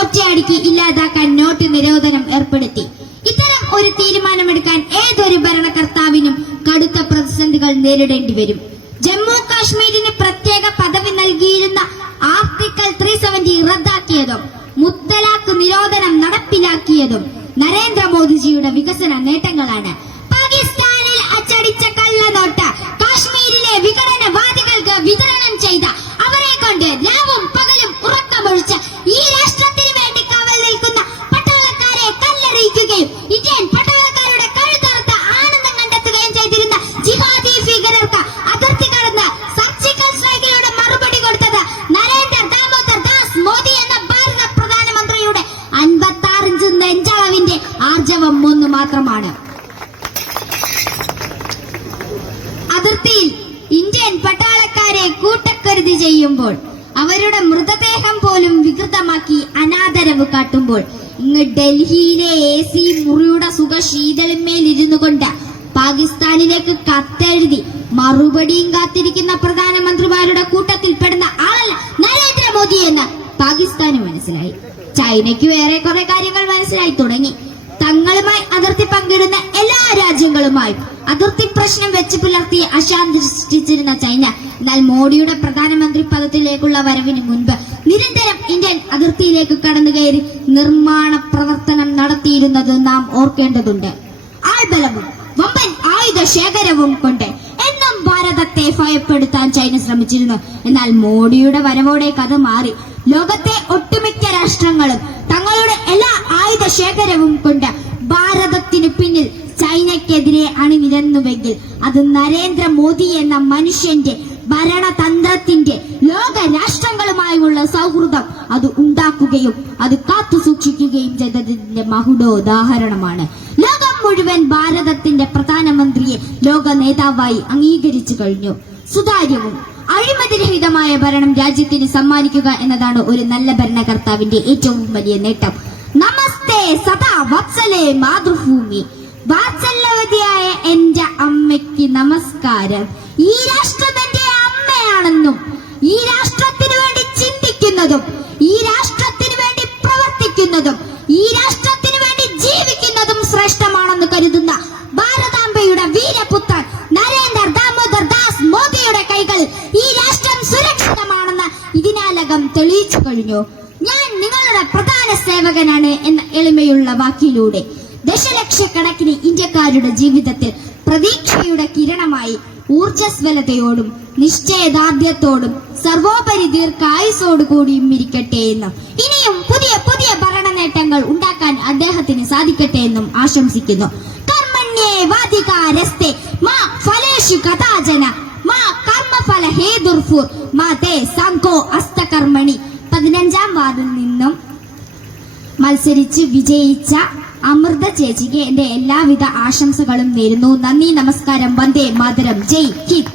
ഒറ്റയടിക്ക് ഇല്ലാതാക്കാൻ നോട്ട് നിരോധനം ഏർപ്പെടുത്തി. ഇത്തരം ഒരു തീരുമാനമെടുക്കാൻ ഏതൊരു ഭരണകർത്താവിനും കടുത്ത പ്രതിസന്ധികൾ നേരിടേണ്ടി വരും. ജമ്മു കാശ്മീരിന് പ്രത്യേക പദവി നൽകിയിരുന്ന ആർട്ടിക്കിൾ 370 റദ്ദാക്കിയതും മുത്തലാഖ് നിരോധനം നടപ്പിലാക്കിയതും നരേന്ദ്രമോദിജിയുടെ വികസന നേട്ടങ്ങളാണ്. പാകിസ്ഥാനിൽ അച്ചടിച്ച കള്ളനോട്ട് കാശ്മീരിലെ വിഘടനവാദികൾക്ക് വിതരണം ചെയ്ത അവരെ കൊണ്ട് രാവും പകലും ഉറക്കമൊഴിച്ച് ഈ രാഷ്ട്രത്തിന് വേണ്ടി കാവൽ നിൽക്കുന്ന പട്ടാളക്കാരെ കല്ലെറിയിക്കുകയും ഇന്ത്യൻ പട്ടാളക്കാരുടെ കഴുത്തറുത്ത ആനന്ദം കണ്ടെത്തുകയും ചെയ്തിരുന്ന ജിഹാദി ഭീകരർക്ക് അതിർത്തി കടന്ന് സർജിക്കൽ സ്ട്രൈക്കിലൂടെ മറുപടി കൊടുത്തത് നരേന്ദ്ര ദാമോദർ ദാസ് മോദി എന്ന ഭാരത പ്രധാനമന്ത്രിയുടെ 56 ഇഞ്ച് നെഞ്ചളവിന്റെ ആർജവം ഒന്ന് മാത്രമാണ്. അതിർത്തിയിൽ ഇന്ത്യൻ പട്ടാളക്കാരെ കൂട്ടക്കരുതി ചെയ്യുമ്പോൾ, അവരുടെ മൃതദേഹം പോലും വികൃതമാക്കി അനാദരവ് കാട്ടുമ്പോൾ, ഇങ്ങ് ഡൽഹിയിലെ AC മുറിയുടെ സുഖശീതളിന്മേലിരുന്നു കൊണ്ട് പാകിസ്ഥാനിലേക്ക് കത്തെഴുതി മറുപടിയും കാത്തിരിക്കുന്ന പ്രധാനമന്ത്രിമാരുടെ കൂട്ടത്തിൽപ്പെടുന്ന ആളല്ല നരേന്ദ്രമോദി എന്ന് പാകിസ്ഥാന് മനസ്സിലായി. ചൈനയ്ക്ക് വേറെ കുറെ കാര്യങ്ങൾ മനസ്സിലായി തുടങ്ങി. തങ്ങളുമായി അതിർത്തി പങ്കിടുന്ന എല്ലാ രാജ്യങ്ങളുമായും അതിർത്തി പ്രശ്നം വെച്ച് പുലർത്തി അശാന്തി സൃഷ്ടിച്ചിരുന്ന ചൈന എന്നാൽ മോഡിയുടെ പ്രധാനമന്ത്രി പദത്തിലേക്കുള്ള വരവിന് മുൻപ് നിരന്തരം ഇന്ത്യൻ അതിർത്തിയിലേക്ക് കടന്നു കയറി നിർമ്മാണ പ്രവർത്തനം നടത്തിയിരുന്നത് നാം ഓർക്കേണ്ടതുണ്ട്. ആൾബലവും വമ്പൻ ആയുധ ശേഖരവും കൊണ്ട് എന്നും ഭാരതത്തെ ഭയപ്പെടുത്താൻ ചൈന ശ്രമിച്ചിരുന്നു. എന്നാൽ മോഡിയുടെ വരവോടെ കഥ മാറി. ലോകത്തെ ഒട്ടുമിക്ക രാഷ്ട്രങ്ങളും തങ്ങളുടെ എല്ലാ ആയുധ ശേഖരവും കൊണ്ട് ഭാരതത്തിനു പിന്നിൽ ചൈനയ്ക്കെതിരെ അണിനിരന്നുവെങ്കിൽ അത് നരേന്ദ്രമോദി എന്ന മനുഷ്യന്റെ ഭരണതന്ത്രത്തിന്റെ ലോക രാഷ്ട്രങ്ങളുമായുള്ള സൗഹൃദം അത് ഉണ്ടാക്കുകയും അത് കാത്തു സൂക്ഷിക്കുകയും ചെയ്തതിന്റെ മഹുടോദാഹരണമാണ്. ലോകം മുഴുവൻ ഭാരതത്തിന്റെ പ്രധാനമന്ത്രിയെ ലോക നേതാവായി അംഗീകരിച്ചു കഴിഞ്ഞു. സുതാര്യവും അഴിമതിരഹിതമായ ഭരണം രാജ്യത്തിന് സമ്മാനിക്കുക എന്നതാണ് ഒരു നല്ല ഭരണകർത്താവിന്റെ ഏറ്റവും വലിയ നേട്ടം. നമസ്തേ സദാ വത്സലേ മാതൃഭൂമി. വാത്സല്യവതിയായ എന്റെ അമ്മയ്ക്ക് നമസ്കാരം. ഈ രാഷ്ട്രം എന്റെ അമ്മയാണെന്നും ഈ രാഷ്ട്രത്തിന് വേണ്ടി ചിന്തിക്കുന്നതും ഈ രാഷ്ട്രത്തിന് വേണ്ടി പ്രവർത്തിക്കുന്നതും ഈ രാഷ്ട്രത്തിന് വേണ്ടി ജീവിക്കുന്നതും ശ്രേഷ്ഠമാണെന്ന് കരുതുന്ന ഭാരതാംബയുടെ വീരപുത്രൻ നരേന്ദ്ര ദാമോദർ ദാസ് മോദിയുടെ കൈകൾ ഈ രാഷ്ട്രം സുരക്ഷിതമാണെന്ന് ഇതിനകം തെളിയിച്ചു കഴിഞ്ഞു. ഞാൻ നിങ്ങളുടെ പ്രധാന സേവകനാണ് എന്ന എളിമയുള്ള വാക്കിലൂടെ ദശലക്ഷക്കണക്കിന് ഇന്ത്യക്കാരുടെ ജീവിതത്തിൽ പ്രതീക്ഷയുടെ കിരണമായി ഊർജ്ജസ്വലതയോടും നിശ്ചയദാർഢ്യത്തോടും സർവോപരി ദീർഘായുസോടുകൂടിയും ഇരിക്കട്ടെ എന്നും ഇനിയും പുതിയ പുതിയ ഭരണ നേട്ടങ്ങൾ ഉണ്ടാക്കാൻ അദ്ദേഹത്തിന് സാധിക്കട്ടെ എന്നും ആശംസിക്കുന്നു. കർമ്മണ്യേവാധികാരസ്തേ മാ ഫലേഷു കഥാചന മാ കർമ്മഫല ഹേതുർഫു മാ തേ സംഘോ അസ്തകർമ്മണി. 15ാം വാർഡിൽ നിന്നും മത്സരിച്ച് വിജയിച്ച അമൃത ചേച്ചിക്ക് എന്റെ എല്ലാവിധ ആശംസകളും നേരുന്നു. നന്ദി, നമസ്കാരം, വന്ദേ മാതരം, ജയ് ഹിന്ദ്.